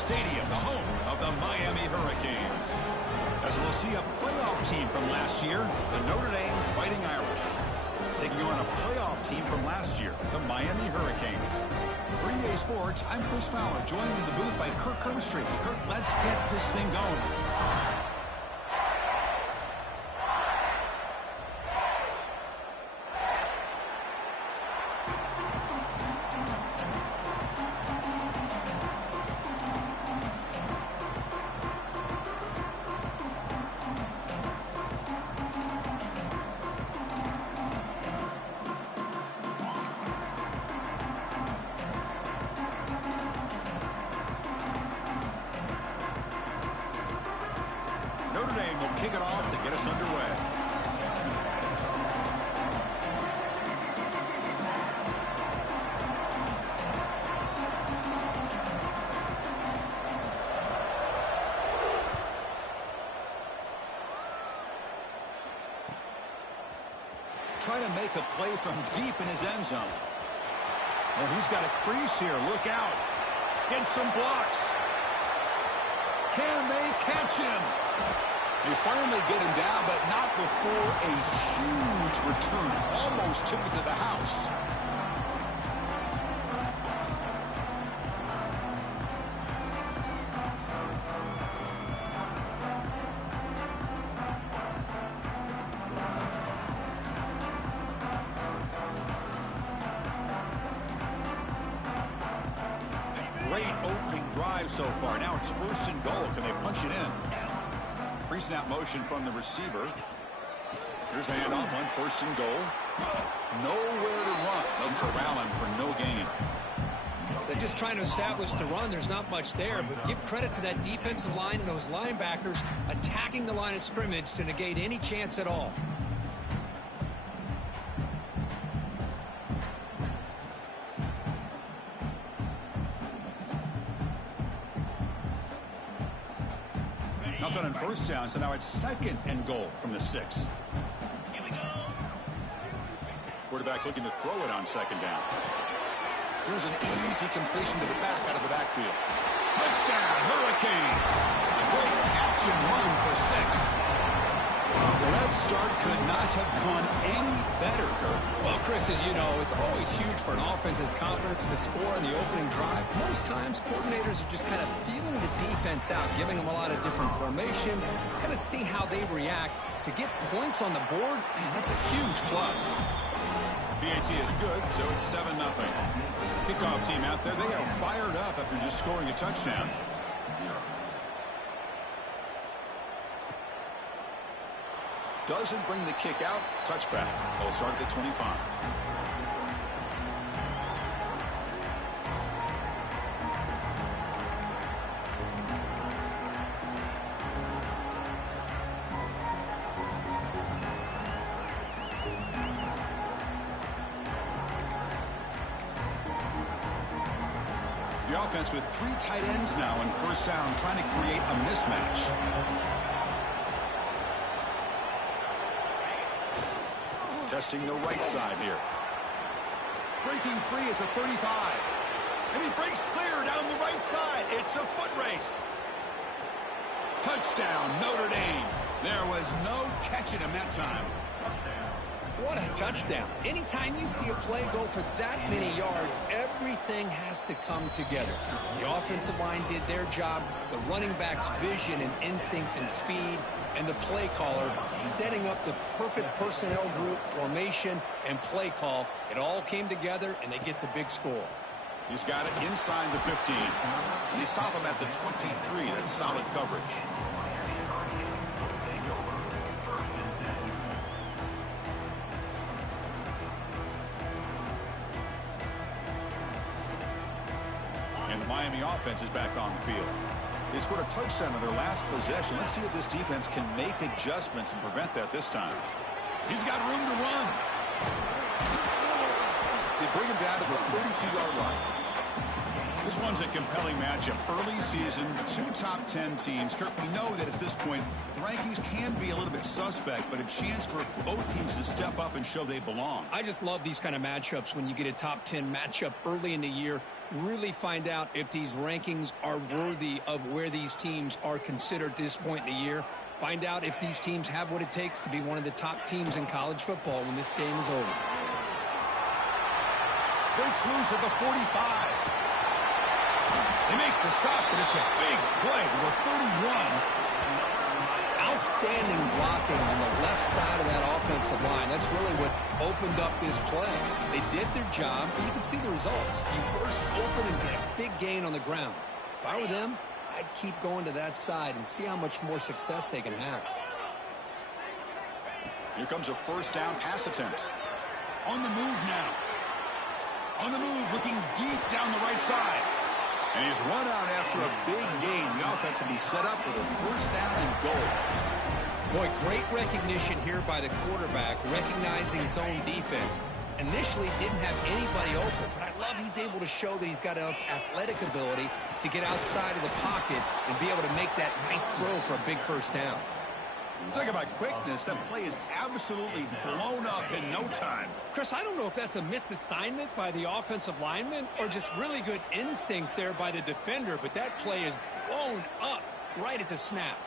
Stadium, the home of the Miami Hurricanes. As we'll see a playoff team from last year, the Notre Dame Fighting Irish, taking on a playoff team from last year, the Miami Hurricanes. For EA Sports, I'm Chris Fowler, joined in the booth by Kirk Herbstreit. Kirk, let's get this thing going. Notre Dame will kick it off to get us underway. Try to make a play from deep in his end zone. Oh, he's got a crease here. Look out. Gets some blocks. Can they catch him? They finally get him down, but not before a huge return. Almost took it to the house. Great opening drive so far. Now it's 1st and goal. Can they punch it in? Pre-snap motion from the receiver. Here's the handoff on 1st and goal. Nowhere to run. They'll corral him for no gain. They're just trying to establish the run. There's not much there, but give credit to that defensive line and those linebackers attacking the line of scrimmage to negate any chance at all. Nothing on 1st down, so now it's 2nd and goal from the 6. Here we go. Quarterback looking to throw it on 2nd down. Here's an easy completion to the back out of the backfield. Touchdown, Hurricanes! A great catch and run for 6. Well, that start could not have gone any better, Kirk. Well, Chris, as you know, it's always huge for an offense's confidence to score in the opening drive. Most times, coordinators are just kind of feeling the defense out, giving them a lot of different formations, kind of see how they react. To get points on the board, man, that's a huge plus. PAT is good, so it's 7-0. Kickoff team out there, they are fired up after just scoring a touchdown. Doesn't bring the kick out. Touchback. They'll start at the 25. The offense with 3 tight ends now on 1st down, trying to create a mismatch. Testing the right side here. Breaking free at the 35. And he breaks clear down the right side. It's a foot race. Touchdown, Notre Dame. There was no catching him that time. What a touchdown. Anytime you see a play go for that many yards, everything has to come together. The offensive line did their job, the running back's vision and instincts and speed, and the play caller setting up the perfect personnel group, formation, and play call. It all came together, and they get the big score. He's got it inside the 15. And they stop him at the 23. That's solid coverage. And the Miami offense is back on the field. They scored a touchdown on their last possession. Let's see if this defense can make adjustments and prevent that this time. He's got room to run. They bring him down to the 32-yard line. This one's a compelling matchup. Early season, two top 10 teams. Kirk, we know that at this point, the rankings can be a little bit suspect, but a chance for both teams to step up and show they belong. I just love these kind of matchups when you get a top 10 matchup early in the year. Really find out if these rankings are worthy of where these teams are considered at this point in the year. Find out if these teams have what it takes to be one of the top teams in college football when this game is over. Breaks loose at the 45. They make the stop, but it's a big play to the 31. Outstanding blocking on the left side of that offensive line. That's really what opened up this play. They did their job, and you can see the results. You burst open and get a big gain on the ground. If I were them, I'd keep going to that side and see how much more success they can have. Here comes a first down pass attempt. On the move now. On the move, looking deep down the right side. And he's run out after a big gain. The offense will be set up with a first down and goal. Boy, great recognition here by the quarterback, recognizing zone defense. Initially didn't have anybody open, but I love he's able to show that he's got enough athletic ability to get outside of the pocket and be able to make that nice throw for a big first down. Talk about quickness. That play is absolutely blown up in no time. Chris, I don't know if that's a misassignment by the offensive lineman or just really good instincts there by the defender, but that play is blown up right at the snap.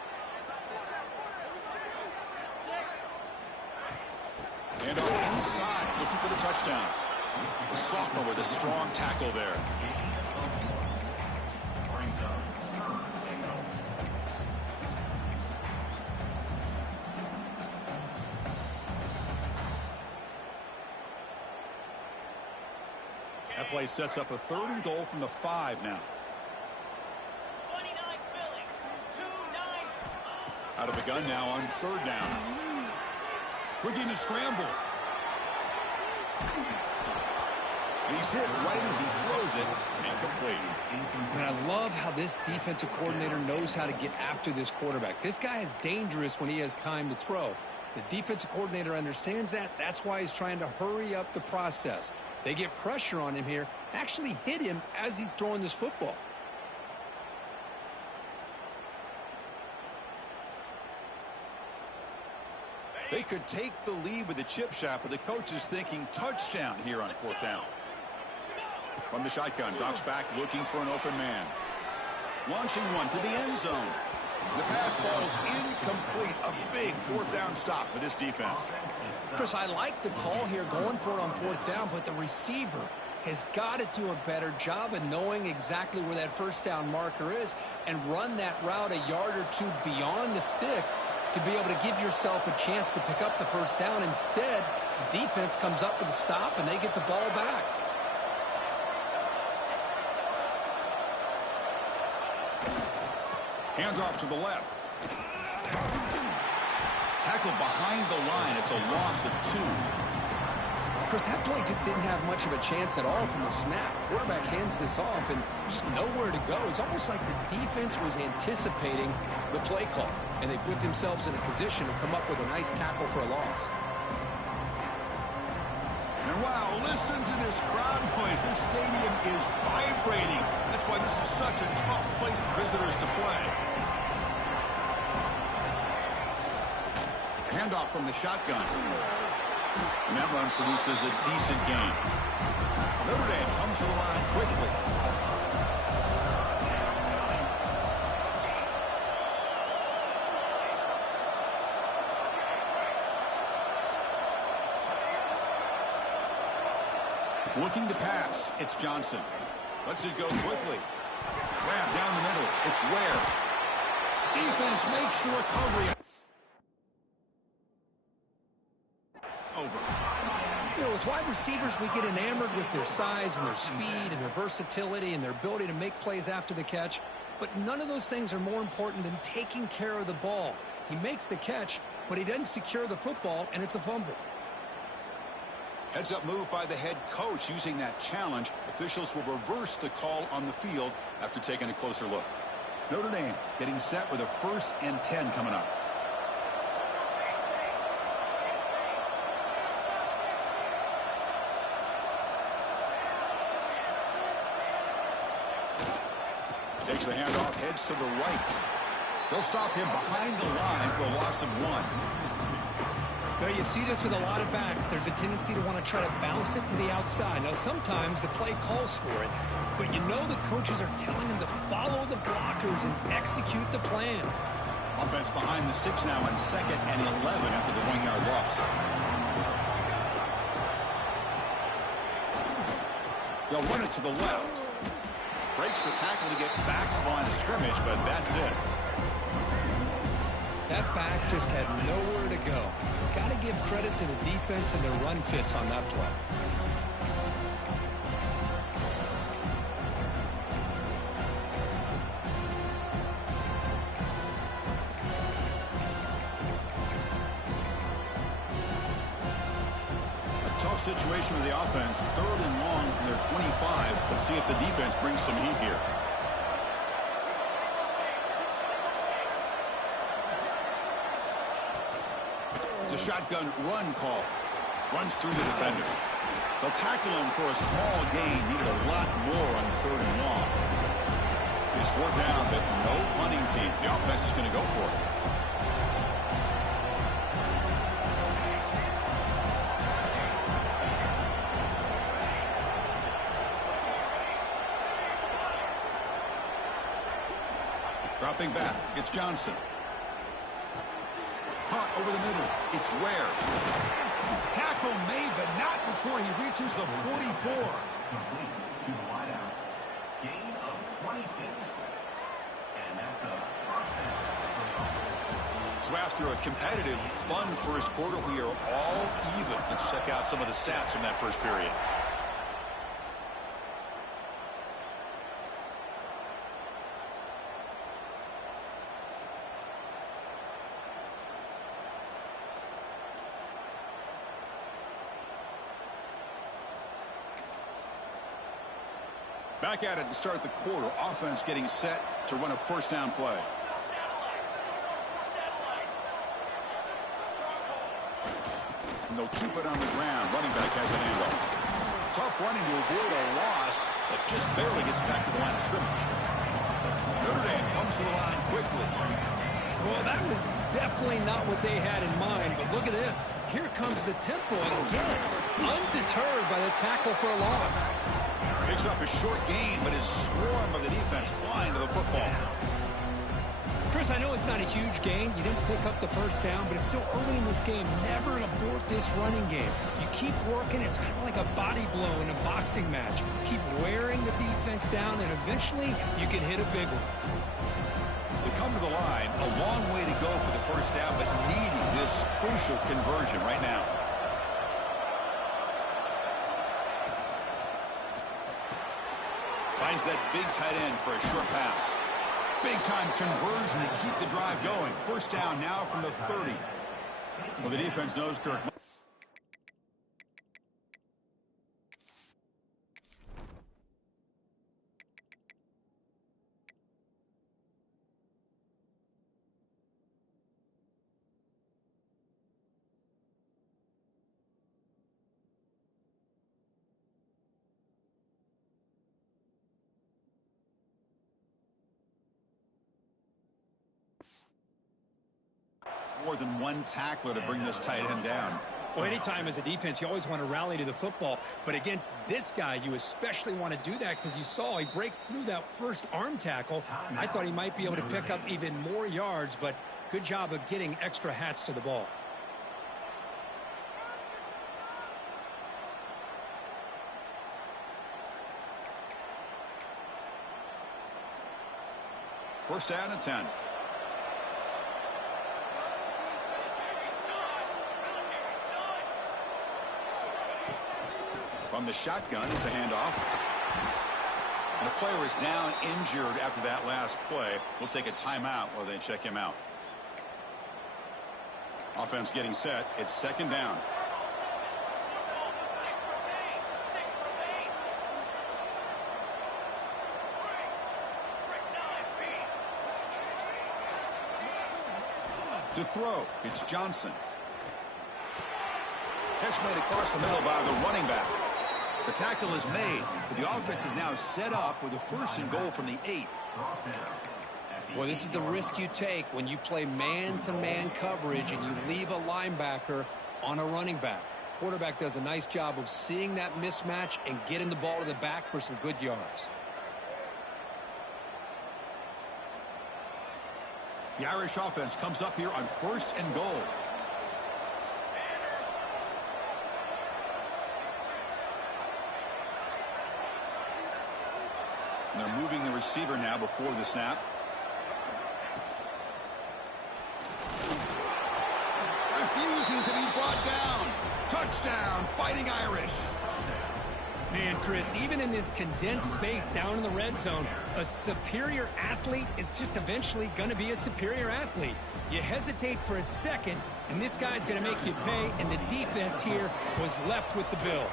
And on inside, looking for the touchdown. The sophomore with a strong tackle there. That play sets up a 3rd and goal from the 5 now. Out of the gun now on 3rd down. Quick in to scramble. And he's hit right as he throws it. Incomplete. And I love how this defensive coordinator knows how to get after this quarterback. This guy is dangerous when he has time to throw. The defensive coordinator understands that. That's why he's trying to hurry up the process. They get pressure on him here, actually hit him as he's throwing this football. They could take the lead with the chip shot, but the coach is thinking touchdown here on 4th down. From the shotgun, drops back looking for an open man. Launching one to the end zone. The pass ball's incomplete. A big 4th down stop for this defense. Chris, I like the call here going for it on 4th down, but the receiver has got to do a better job of knowing exactly where that first down marker is and run that route a yard or two beyond the sticks to be able to give yourself a chance to pick up the first down. Instead, the defense comes up with a stop and they get the ball back. Handoff to the left. Tackled behind the line. It's a loss of 2. Chris, that play just didn't have much of a chance at all from the snap. Quarterback hands this off and just nowhere to go. It's almost like the defense was anticipating the play call, and they put themselves in a position to come up with a nice tackle for a loss. And wow, listen to this crowd noise. This stadium is vibrating. That's why this is such a tough place for visitors to play. Handoff from the shotgun. And that run produces a decent gain. Notre Dame comes to the line quickly. Looking to pass. It's Johnson. Lets it go quickly. Grab down the middle. It's Ware. Defense makes the recovery. Over. You know, with wide receivers, we get enamored with their size and their speed and their versatility and their ability to make plays after the catch. But none of those things are more important than taking care of the ball. He makes the catch, but he doesn't secure the football, and it's a fumble. Heads-up move by the head coach using that challenge. Officials will reverse the call on the field after taking a closer look. Notre Dame getting set with a 1st and 10 coming up. Takes the handoff, heads to the right. They'll stop him behind the line for a loss of 1. Now, you see this with a lot of backs. There's a tendency to want to try to bounce it to the outside. Now, sometimes the play calls for it, but you know the coaches are telling him to follow the blockers and execute the plan. Offense behind the 6 now on 2nd and 11 after the 1-yard loss. They'll run it to the left. Breaks the tackle to get back to the line of scrimmage, but that's it. That back just had nowhere to go. Got to give credit to the defense and their run fits on that play. Tough situation with the offense. 3rd and long from their 25. Let's see if the defense brings some heat here. It's a shotgun run call. Runs through the defender. They'll tackle him for a small gain. Needed a lot more on 3rd and long. It's 4th down, but no punting team. The offense is going to go for it. Dropping back, it's Johnson. Caught over the middle, it's Ware. Tackle made, but not before he reaches the 44. Gain of 26. And that's a first down. So after a competitive, fun first quarter, we are all even. Let's check out some of the stats from that first period. Back at it to start the quarter. Offense getting set to run a first down play. And they'll keep it on the ground. Running back has the handoff. Tough running to avoid a loss, but just barely gets back to the line of scrimmage. Notre Dame comes to the line quickly. Well, that was definitely not what they had in mind, but look at this. Here comes the tempo again. Undeterred by the tackle for a loss. Picks up a short gain, but is swarmed by the defense flying to the football. Chris, I know it's not a huge gain. You didn't pick up the first down, but it's still early in this game. Never abort this running game. You keep working. It's kind of like a body blow in a boxing match. Keep wearing the defense down, and eventually you can hit a big one. They come to the line. A long way to go for the first down, but needing this crucial conversion right now. Finds that big tight end for a short pass. Big-time conversion to keep the drive going. First down now from the 30. Well, the defense knows Kirk. More than one tackler to bring this tight end down. Well, anytime as a defense, you always want to rally to the football. But against this guy, you especially want to do that because you saw he breaks through that first arm tackle. I thought he might be able to pick up even more yards, but good job of getting extra hats to the ball. First down and 10. From the shotgun, it's a handoff. And the player is down injured after that last play. We'll take a timeout while they check him out. Offense getting set. It's second down. To throw, it's Johnson. Catch made across the middle by the running back. The tackle is made, but the offense is now set up with a 1st and goal from the 8. Well, this is the risk you take when you play man-to-man coverage and you leave a linebacker on a running back. Quarterback does a nice job of seeing that mismatch and getting the ball to the back for some good yards. The Irish offense comes up here on 1st and goal. And they're moving the receiver now before the snap. Refusing to be brought down. Touchdown, Fighting Irish. Man, Chris, even in this condensed space down in the red zone, a superior athlete is just eventually going to be a superior athlete. You hesitate for a second, and this guy's going to make you pay, and the defense here was left with the bill.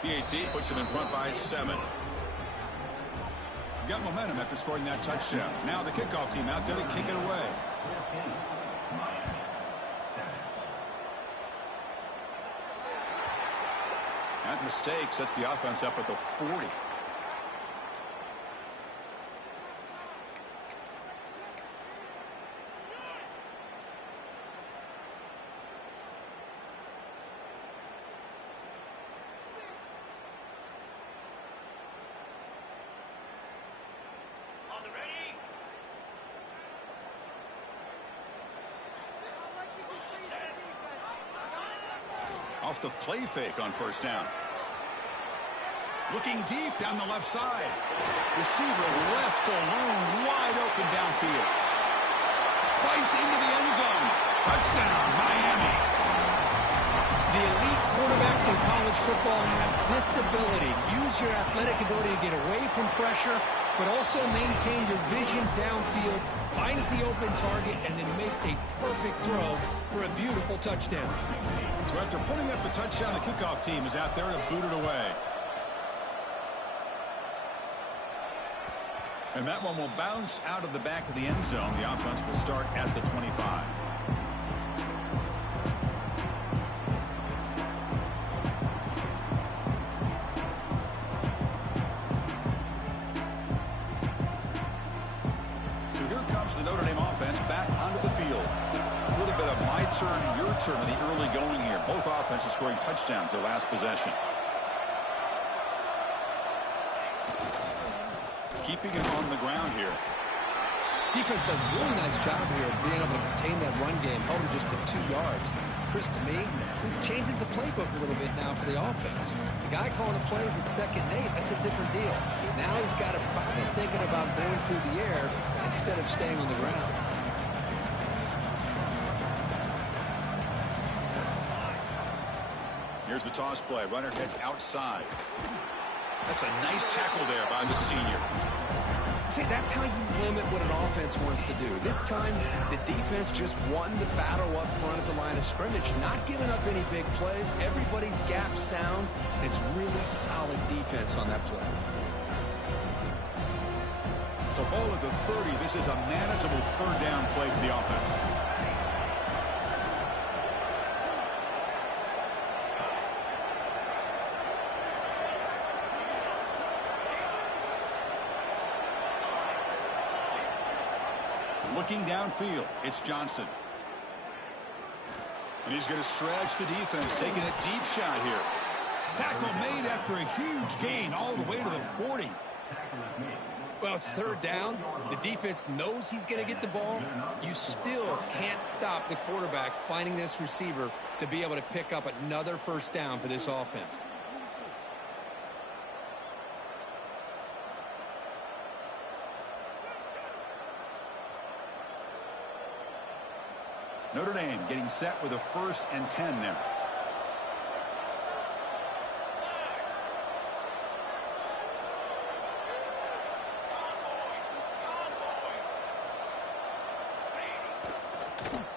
PAT puts them in front by 7. Got momentum after scoring that touchdown. Now the kickoff team out there to kick it away. That mistake sets the offense up at the 40. Off the play fake on 1st down. Looking deep down the left side. Receiver left alone, wide open downfield. Fights into the end zone. Touchdown, Miami. The elite quarterbacks in college football have this ability. Use your athletic ability to get away from pressure, but also maintain your vision downfield, finds the open target, and then makes a perfect throw for a beautiful touchdown. So after putting up the touchdown, the kickoff team is out there to boot it away. And that one will bounce out of the back of the end zone. The offense will start at the 25. So here comes the Notre Dame offense back onto the field. A little bit of my turn, your turn in the early going here. Both offenses scoring touchdowns their last possession. Keeping it on the ground here. Defense does a really nice job here of being able to contain that run game, held him just to 2 yards. Chris, to me, this changes the playbook a little bit now for the offense. The guy calling the plays at 2nd and 8, that's a different deal. Now he's got to probably thinking about going through the air instead of staying on the ground. Here's the toss play. Runner heads outside. That's a nice tackle there by the senior. See, that's how you limit what an offense wants to do. This time, the defense just won the battle up front at the line of scrimmage, not giving up any big plays. Everybody's gap sound. It's really solid defense on that play. So ball at the 30. This is a manageable 3rd down play for the offense. Looking downfield, it's Johnson. And he's going to stretch the defense, taking a deep shot here. Tackle made after a huge gain all the way to the 40. Well, it's 3rd down. The defense knows he's going to get the ball. You still can't stop the quarterback finding this receiver to be able to pick up another 1st down for this offense. Notre Dame getting set with a 1st and 10 now.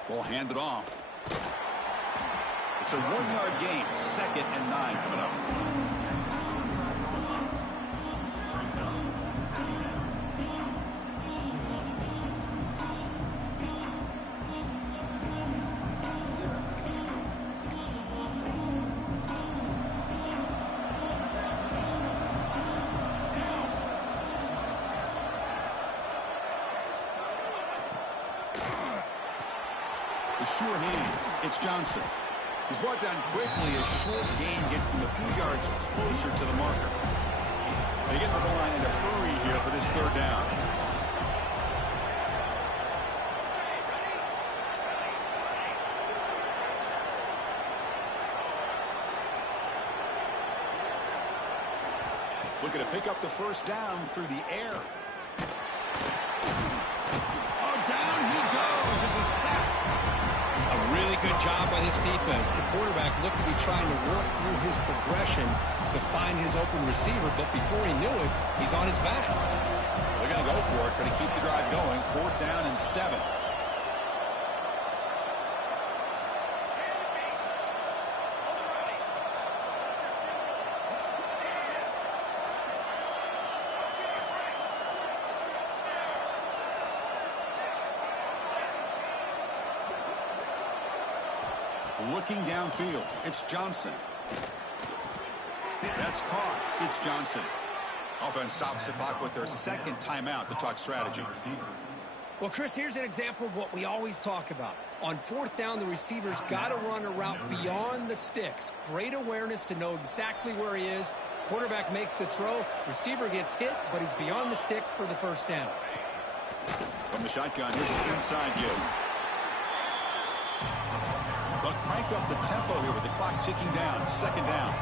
Ball handed off. It's a 1-yard gain. 2nd and 9 coming up. The sure hands. It's Johnson. He's brought down quickly. A short gain gets them a few yards closer to the marker. They get to the line in a hurry here for this third down. Looking to pick up the first down through the air. Oh, down he goes. It's a sack. A really good job by this defense. The quarterback looked to be trying to work through his progressions to find his open receiver, but before he knew it, he's on his back. They're going to go for it, trying to keep the drive going. 4th down and 7. Looking downfield, it's Johnson. That's caught. It's Johnson. Offense stops the clock with their second timeout to talk strategy. Well, Chris, here's an example of what we always talk about. On 4th down, the receiver's got to run a route beyond the sticks. Great awareness to know exactly where he is. Quarterback makes the throw. Receiver gets hit, but he's beyond the sticks for the first down. From the shotgun, here's an inside give. They'll crank up the tempo here with the clock ticking down. 2nd down.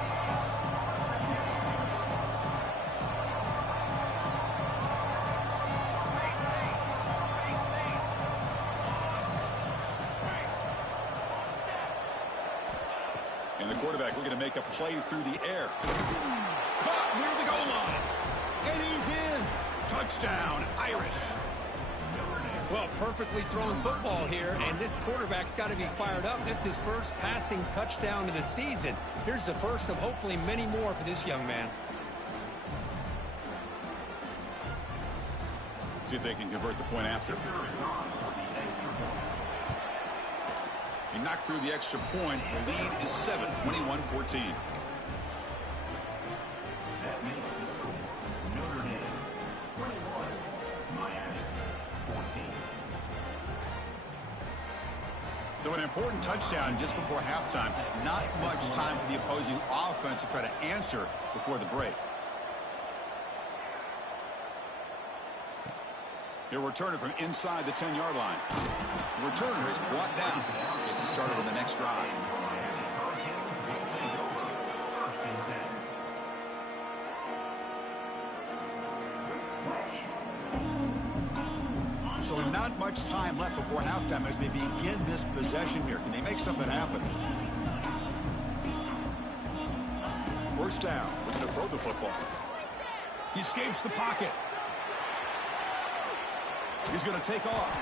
And the quarterback looking to make a play through the air. Caught near the goal line. And he's in. Touchdown, Irish. Well, perfectly thrown football here, and this quarterback's got to be fired up. That's his first passing touchdown of the season. Here's the first of hopefully many more for this young man. See if they can convert the point after. He knocked through the extra point. The lead is 7, 21-14. That makes the score Notre Dame 21, Miami 14. So an important touchdown just before halftime. Not much time for the opposing offense to try to answer before the break. He'll return it from inside the 10-yard line. The returner is brought down. Gets it started on the next drive. So not much time left before halftime as they begin this possession here. Can they make something happen? First down. Looking to throw the football. He escapes the pocket. He's going to take off.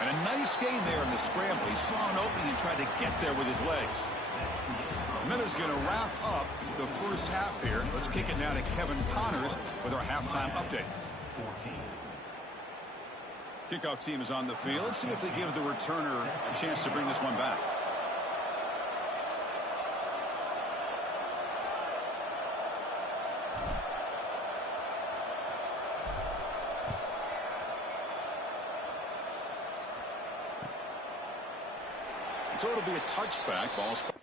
And a nice gain there in the scramble. He saw an opening and tried to get there with his legs. Miller's going to wrap up the first half here. Let's kick it now to Kevin Connors with our halftime update. Kickoff team is on the field. Let's see if they give the returner a chance to bring this one back. So it'll be a touchback. Ball spot.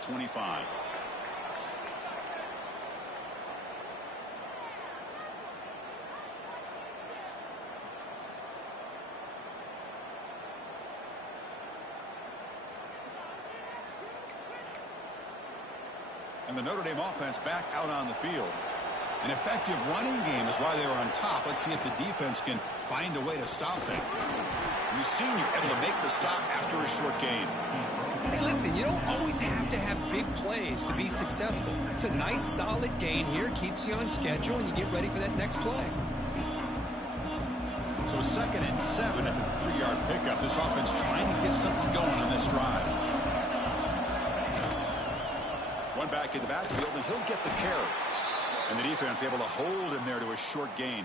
.25. And the Notre Dame offense back out on the field. An effective running game is why they were on top. Let's see if the defense can find a way to stop them. And the senior able to make the stop after a short gain. Hey, listen, you don't always have to have big plays to be successful. It's a nice, solid gain here. Keeps you on schedule, and you get ready for that next play. So 2nd and 7 at the 3-yard pickup. This offense trying to get something going on this drive. down back in the backfield, and he'll get the carry. And the defense able to hold him there to a short gain.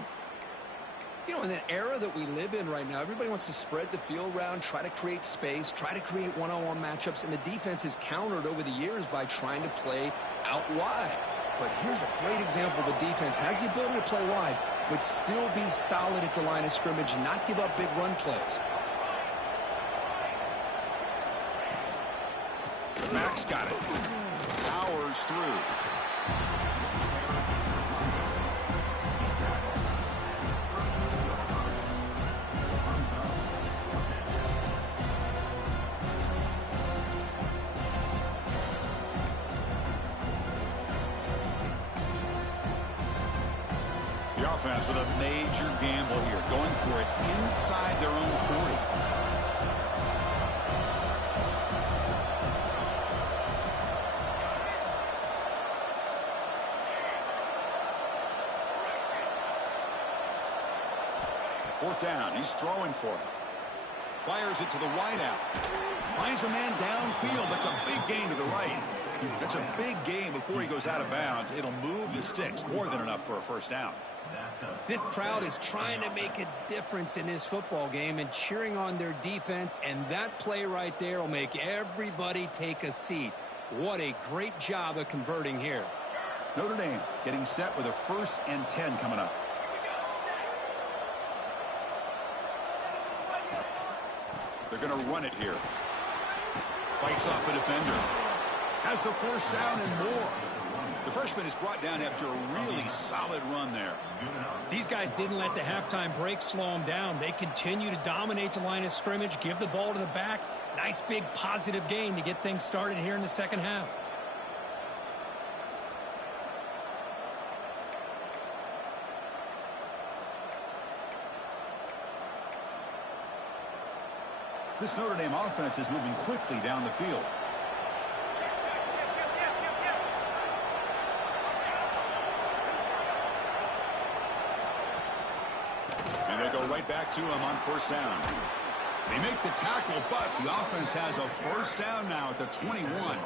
You know, in the era that we live in right now, everybody wants to spread the field around, try to create space, try to create one-on-one matchups, and the defense is countered over the years by trying to play out wide. But here's a great example. The defense has the ability to play wide, but still be solid at the line of scrimmage, not give up big run plays. The back's got it. Powers through. The offense with a major gamble here, going for it inside their own 40. Fourth down, he's throwing for it. Fires it to the wideout. Finds a man downfield. That's a big gain to the right. That's a big gain before he goes out of bounds. It'll move the sticks, more than enough for a first down. This crowd is trying to make a difference in this football game and cheering on their defense, and that play right there will make everybody take a seat. What a great job of converting here. Notre Dame getting set with a 1st and 10 coming up. They're going to run it here. Fights off a defender. Has the 1st down and more. The freshman is brought down after a really solid run there. These guys didn't let the halftime break slow them down. They continue to dominate the line of scrimmage, give the ball to the back. Nice big positive gain to get things started here in the second half. This Notre Dame offense is moving quickly down the field. And they go right back to him on 1st down. They make the tackle, but the offense has a 1st down now at the 21.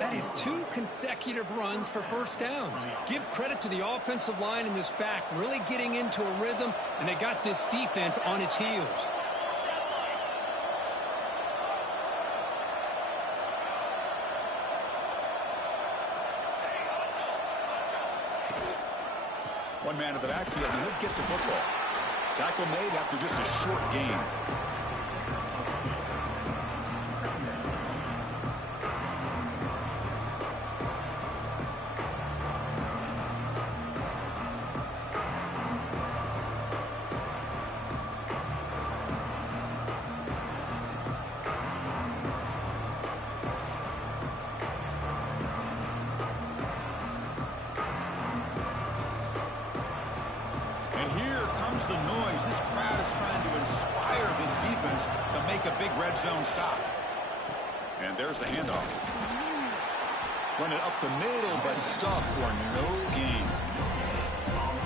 That is 2 consecutive runs for 1st downs. Give credit to the offensive line in this back, really getting into a rhythm, and they got this defense on its heels. One man in the backfield, and he'll get the football. Tackle made after just a short gain. The noise. This crowd is trying to inspire this defense to make a big red zone stop. And there's the handoff. Run it up the middle, but stuff for no gain.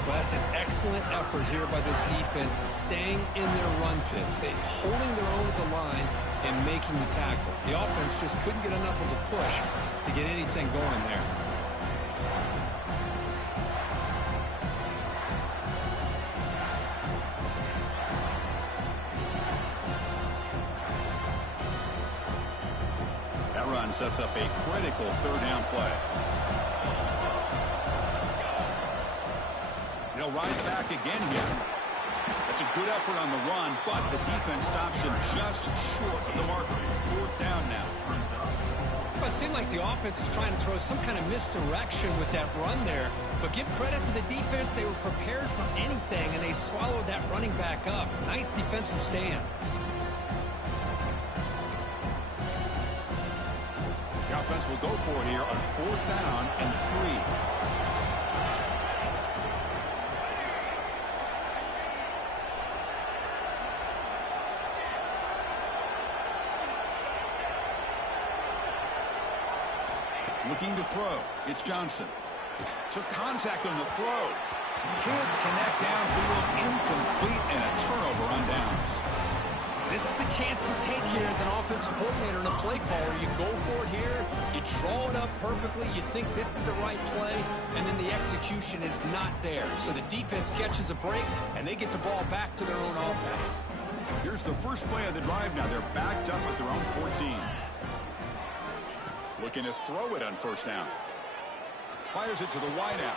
Well, that's an excellent effort here by this defense, staying in their run fits. They're holding their own at the line and making the tackle. The offense just couldn't get enough of a push to get anything going there. Sets up a critical 3rd down play. He'll ride back again here. That's a good effort on the run, but the defense stops him just short of the marker. 4th down now. Well, it seemed like the offense is trying to throw some kind of misdirection with that run there, but give credit to the defense. They were prepared for anything, and they swallowed that running back up. Nice defensive stand. Offense will go for it here on 4th down and 3. Looking to throw. It's Johnson. Took contact on the throw. Can't connect downfield. Incomplete, and a turnover on downs. This is the chance you take here as an offensive coordinator and a play caller. You go for it here, you draw it up perfectly, you think this is the right play, and then the execution is not there. So the defense catches a break, and they get the ball back to their own offense. Here's the first play of the drive now. They're backed up at their own 14. Looking to throw it on first down. Fires it to the wideout.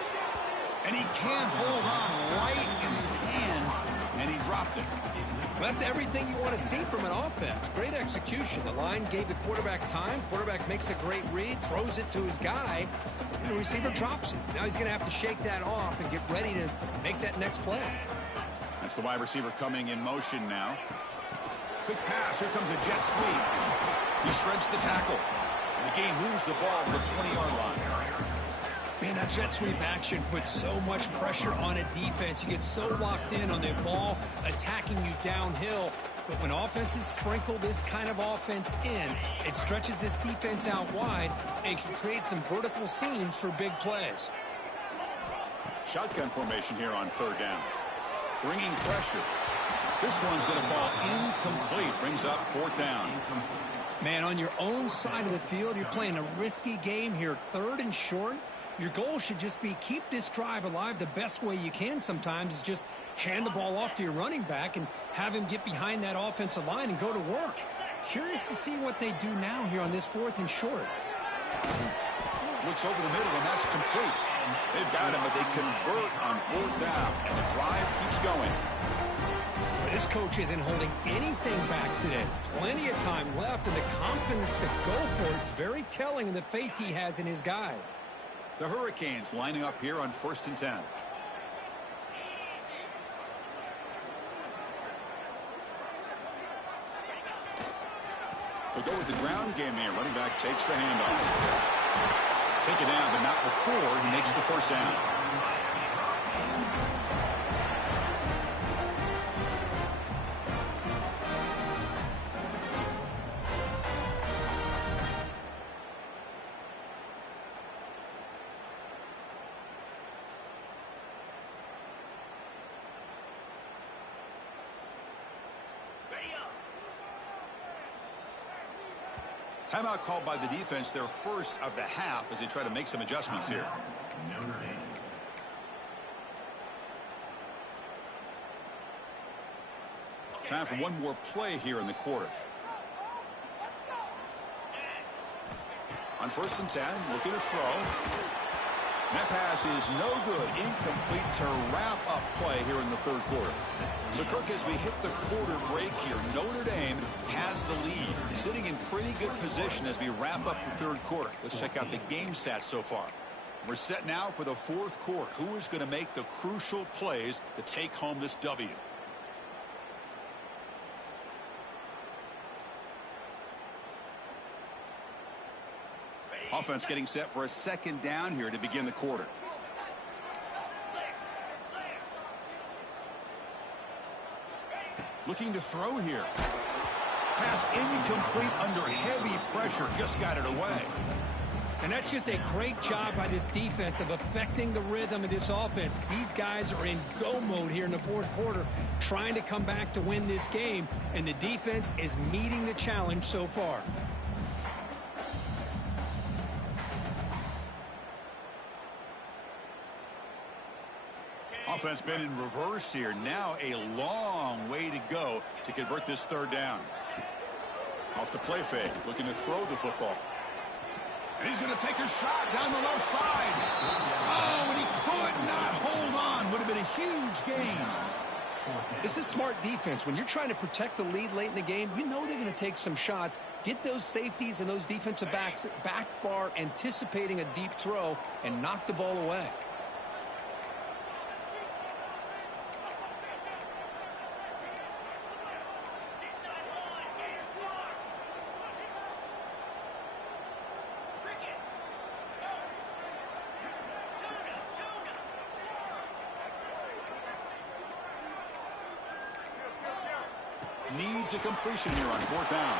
And he can't hold on right in his hands, and he dropped it. That's everything you want to see from an offense. Great execution. The line gave the quarterback time. Quarterback makes a great read, throws it to his guy, and the receiver drops it. Now he's going to have to shake that off and get ready to make that next play. That's the wide receiver coming in motion now. Quick pass. Here comes a jet sweep. He shreds the tackle. The game moves the ball to the 20-yard line. Man, that jet sweep action puts so much pressure on a defense. You get so locked in on the ball attacking you downhill. But when offenses sprinkle this kind of offense in, it stretches this defense out wide and can create some vertical seams for big plays. Shotgun formation here on third down. Bringing pressure. This one's going to fall incomplete. Brings up fourth down. Man, on your own side of the field, you're playing a risky game here. Third and short. Your goal should just be keep this drive alive the best way you can sometimes is just hand the ball off to your running back and have him get behind that offensive line and go to work. Curious to see what they do now here on this fourth and short. Looks over the middle, and that's complete. They've got him, but they convert on fourth down, and the drive keeps going. This coach isn't holding anything back today. Plenty of time left, and the confidence to go for it is very telling in the faith he has in his guys. The Hurricanes lining up here on 1st and 10. They go with the ground game here. Running back takes the handoff. Take it down, but not before he makes the first down. Timeout called by the defense, their first of the half, as they try to make some adjustments here. Time for one more play here in the quarter. On 1st and 10, looking to throw. That pass is no good. Incomplete to wrap up play here in the third quarter. So, Kirk, as we hit the quarter break here, Notre Dame has the lead. Sitting in pretty good position as we wrap up the third quarter. Let's check out the game stats so far. We're set now for the fourth quarter. Who is going to make the crucial plays to take home this W? Offense getting set for a second down here to begin the quarter. Looking to throw here. Pass incomplete under heavy pressure. Just got it away. And that's just a great job by this defense of affecting the rhythm of this offense. These guys are in go mode here in the fourth quarter, trying to come back to win this game, and the defense is meeting the challenge so far. Offense been in reverse here. Now a long way to go to convert this third down. Off the play fake, looking to throw the football. And he's going to take a shot down the left side. Oh, and he could not hold on. Would have been a huge gain. This is smart defense. When you're trying to protect the lead late in the game, you know they're going to take some shots. Get those safeties and those defensive backs back far, anticipating a deep throw, and knock the ball away. Needs a completion here on fourth down.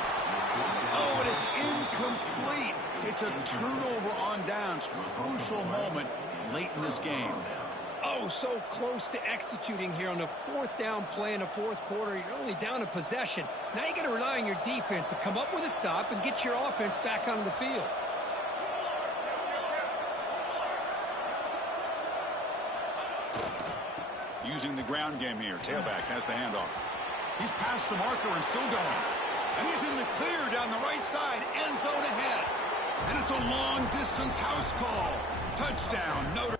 Oh, and it's incomplete. It's a turnover on downs. Crucial moment late in this game. Oh, so close to executing here on the fourth down play in the fourth quarter. You're only down a possession. Now you got to rely on your defense to come up with a stop and get your offense back onto the field. Using the ground game here. Tailback has the handoff. He's past the marker and still going. And he's in the clear down the right side. End zone ahead. And it's a long-distance house call. Touchdown, Notre